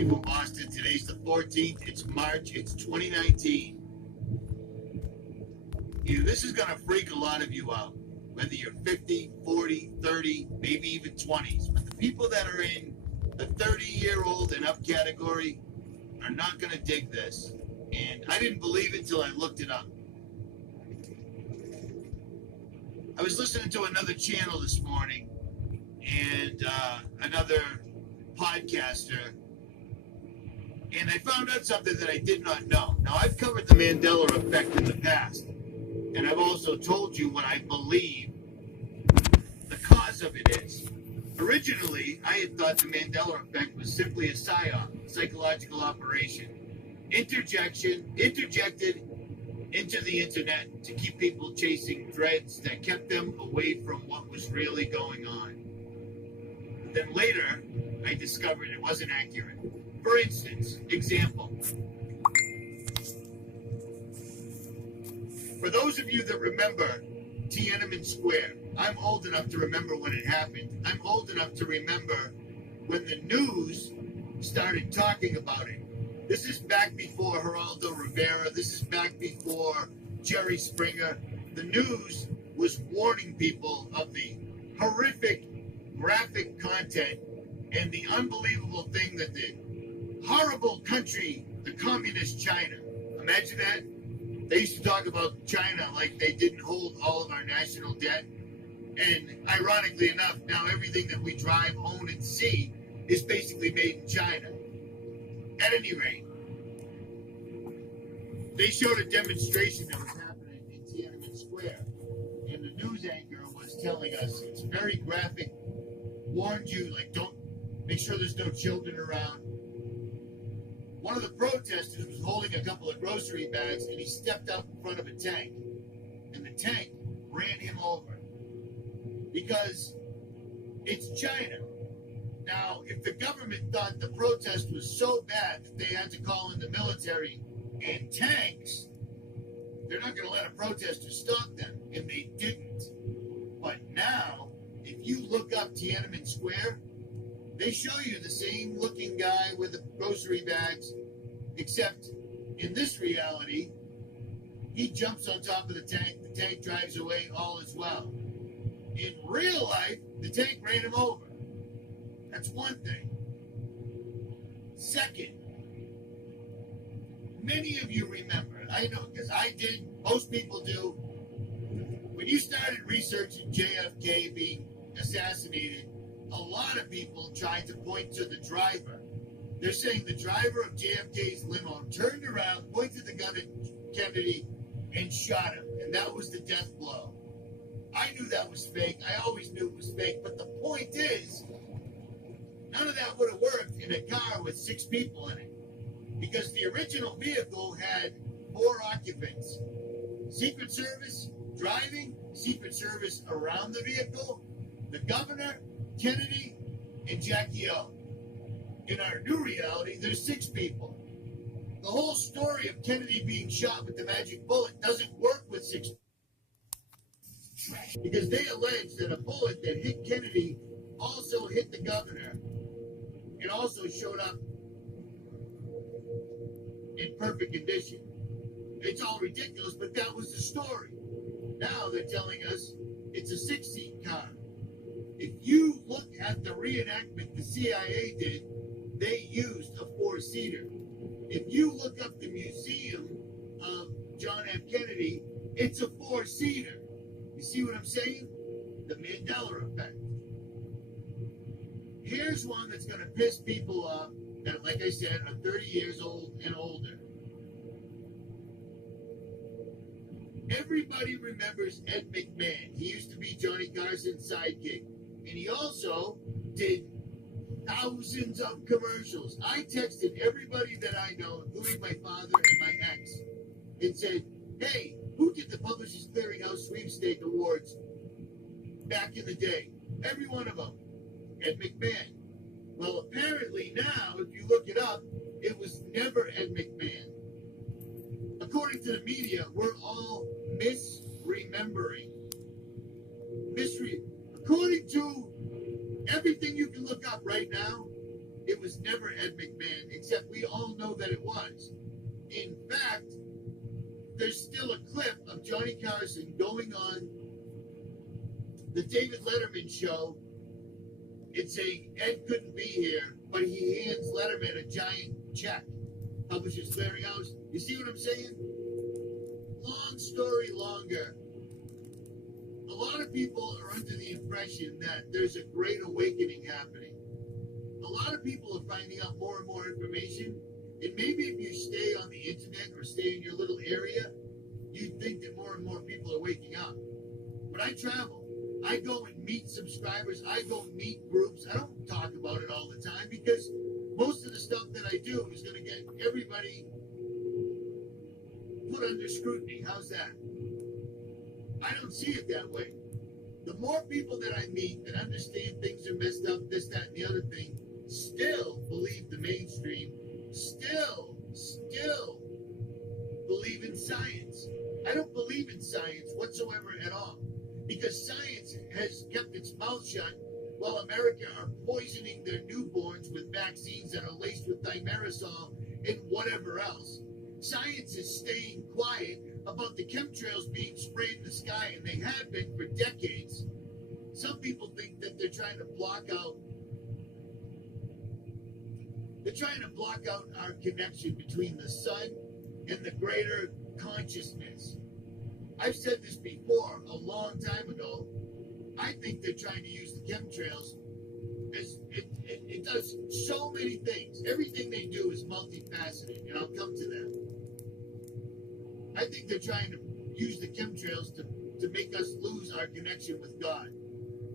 Richie from Boston. Today's the 14th. It's March. It's 2019. This is going to freak a lot of you out, whether you're 50, 40, 30, maybe even 20s. But the people that are in the 30-year-old and up category are not going to dig this. And I didn't believe it until I looked it up. I was listening to another channel this morning and another podcaster, and I found out something that I did not know. Now, I've covered the Mandela effect in the past, and I've also told you what I believe the cause of it is. Originally, I had thought the Mandela effect was simply a psyop, psychological operation, interjected into the internet to keep people chasing threads that kept them away from what was really going on. Then later, I discovered it wasn't accurate. For instance, example. For those of you that remember Tiananmen Square, I'm old enough to remember when it happened. I'm old enough to remember when the news started talking about it. This is back before Geraldo Rivera. This is back before Jerry Springer. The news was warning people of the horrific graphic content and the unbelievable thing that the horrible country, the communist China. Imagine that. They used to talk about China like they didn't hold all of our national debt. And ironically enough, now everything that we drive, own, and see is basically made in China. At any rate, they showed a demonstration that was happening in Tiananmen Square. And the news anchor was telling us, it's very graphic, warned you, like, don't, make sure there's no children around. One of the protesters was holding a couple of grocery bags, and he stepped out in front of a tank. And the tank ran him over. Because it's China. Now, if the government thought the protest was so bad that they had to call in the military and tanks, they're not going to let a protester stop them, and they didn't. But now, if you look up Tiananmen Square, they show you the same looking guy with the grocery bags, except in this reality, he jumps on top of the tank drives away, all is well. In real life, the tank ran him over. That's one thing. Second, many of you remember, I know because I did, most people do, when you started researching JFK being assassinated, a lot of people tried to point to the driver. They're saying the driver of JFK's limo turned around, pointed the gun at Kennedy, and shot him. And that was the death blow. I knew that was fake. I always knew it was fake. But the point is, none of that would have worked in a car with 6 people in it. Because the original vehicle had 4 occupants. Secret Service driving, Secret Service around the vehicle, the governor, Kennedy, and Jackie O. In our new reality, there's 6 people. The whole story of Kennedy being shot with the magic bullet doesn't work with 6 people. Because they allege that a bullet that hit Kennedy also hit the governor. It also showed up in perfect condition. It's all ridiculous, but that was the story. Now they're telling us it's a 6-seat car. If you look at the reenactment the CIA did, they used a 4-seater. If you look up the museum of John F. Kennedy, it's a 4-seater. You see what I'm saying? The Mandela effect. Here's one that's going to piss people off that, like I said, are 30 years old and older. Everybody remembers Ed McMahon. He used to be Johnny Carson's sidekick. And he also did thousands of commercials. I texted everybody that I know, including my father and my ex, and said, hey, who did the Publishers Clearinghouse Sweepstake Awards back in the day? Every one of them. Ed McMahon. Well, apparently now, if you look it up, it was never Ed McMahon. According to the media, we're all misremembering. According to everything you can look up right now, it was never Ed McMahon. going on the David Letterman show. It's Ed couldn't be here, but he hands Letterman a giant check. Publishers Clearinghouse. You see what I'm saying? Long story longer. A lot of people are under the impression that there's a great awakening happening. A lot of people are finding out more and more information. And maybe if you stay on the internet or stay in your little area, you think that more and more people are waking up. But I travel. I go and meet subscribers. I go meet groups. I don't talk about it all the time because most of the stuff that I do is going to get everybody put under scrutiny. How's that? I don't see it that way. The more people that I meet that understand things are messed up, this, that, and the other thing, still believe the mainstream, still believe in science. I don't believe in science whatsoever at all because science has kept its mouth shut while America are poisoning their newborns with vaccines that are laced with thimerosal and whatever else. Science is staying quiet about the chemtrails being sprayed in the sky, and they have been for decades. Some people think that they're trying to block out our connection between the sun and the greater consciousness. I've said this before a long time ago. I think they're trying to use the chemtrails as it does so many things. Everything they do is multifaceted, and I'll come to that. I think they're trying to use the chemtrails to make us lose our connection with God.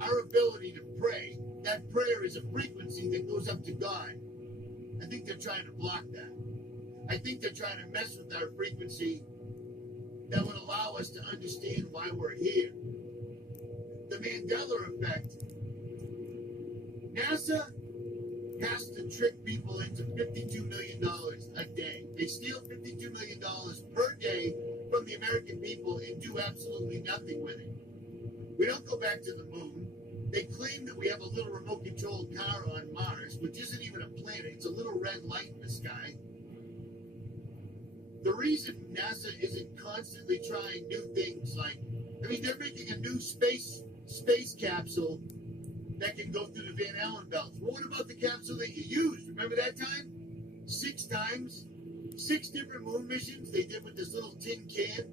Our ability to pray, that prayer is a frequency that goes up to God. I think they're trying to block that. I think they're trying to mess with our frequency that would allow us to understand why we're here. The Mandela effect. NASA has to trick people into $52 million a day. They steal $52 million per day from the American people and do absolutely nothing with it. We don't go back to the moon. They claim that we have a little remote-controlled car on Mars, which isn't even a planet. It's a little red light in the sky. The reason NASA isn't constantly trying new things they're making a new space capsule that can go through the Van Allen belts. Well, what about the capsule that you used? Remember that time? 6 times? 6 different moon missions they did with this little tin can.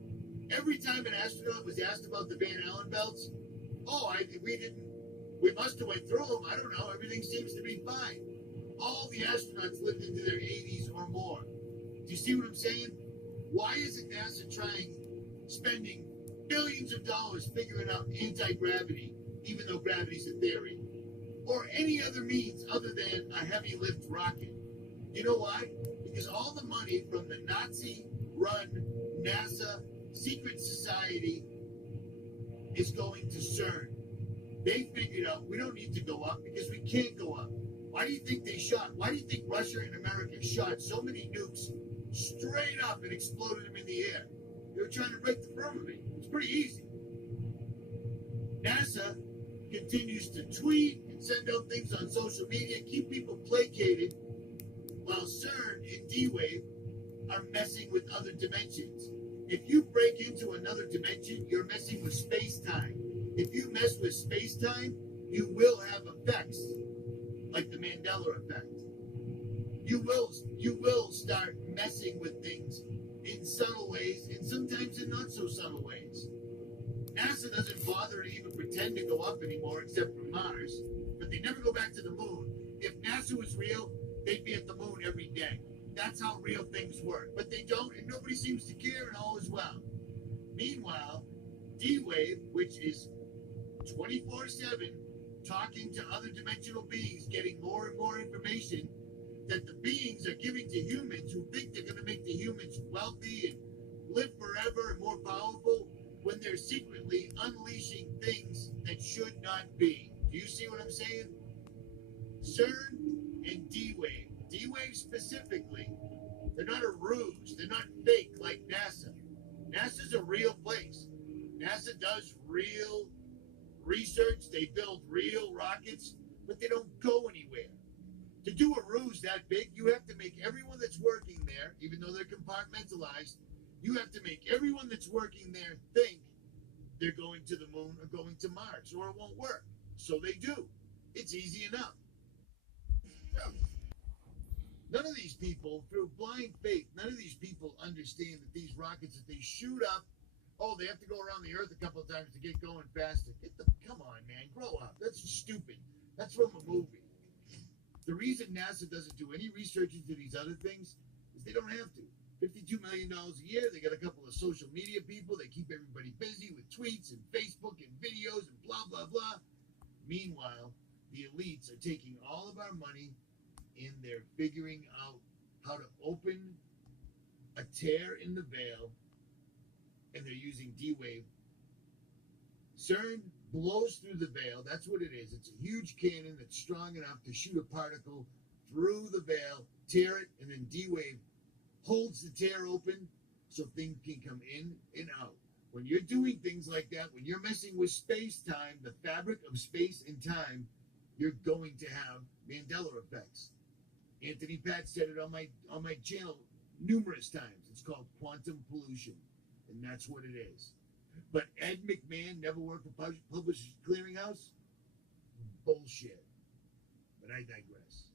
Every time an astronaut was asked about the Van Allen belts, we must have went through them. I don't know. Everything seems to be fine. All the astronauts lived into their 80s or more. Do you see what I'm saying? Why isn't NASA spending billions of dollars figuring out anti-gravity, even though gravity's a theory, or any other means other than a heavy lift rocket? You know why? Because all the money from the Nazi-run NASA secret society is going to CERN. They figured out we don't need to go up because we can't go up. Why do you think why do you think Russia and America shot so many nukes straight up and exploded them in the air? They were trying to break the firmament. It's pretty easy. NASA continues to tweet and send out things on social media, keep people placated, while CERN and D-Wave are messing with other dimensions. If you break into another dimension, you're messing with space-time. If you mess with space-time, you will have effects like the Mandela effect. You will start messing with things in subtle ways and sometimes in not so subtle ways. NASA doesn't bother to even pretend to go up anymore except for Mars, but they never go back to the moon. If NASA was real, they'd be at the moon every day. That's how real things work. But they don't, and nobody seems to care, and all is well. Meanwhile, D-Wave, which is 24/7 talking to other dimensional beings, getting more and more information that the beings are giving to humans who think they're going to make the humans wealthy and live forever and more powerful when they're secretly unleashing things that should not be. Do you see what I'm saying? CERN and D-Wave. D-Wave specifically, they're not a ruse. They're not fake like NASA. NASA's a real place. NASA does real research. They build real rockets, but they don't go anywhere. To do a ruse that big, you have to make everyone that's working there, even though they're compartmentalized, you have to make everyone that's working there think they're going to the moon or going to Mars, or it won't work. So they do. It's easy enough. None of these people, through blind faith, none of these people understand that these rockets that they shoot up, oh, they have to go around the Earth a couple of times to get going faster. Come on, man, grow up. That's stupid. That's from a movie. The reason NASA doesn't do any research into these other things is they don't have to. $52 million a year. They got a couple of social media people. They keep everybody busy with tweets and Facebook and videos and blah, blah, blah. Meanwhile, the elites are taking all of our money and they're figuring out how to open a tear in the veil, and they're using D-Wave. CERN blows through the veil. That's what it is. It's a huge cannon that's strong enough to shoot a particle through the veil, tear it, and then D-Wave holds the tear open so things can come in and out. When you're doing things like that, when you're messing with space-time, the fabric of space and time, you're going to have Mandela effects. Anthony Pat said it on my channel numerous times. It's called quantum pollution, and that's what it is. But Ed McMahon never worked for Publishers Clearinghouse? Bullshit. But I digress.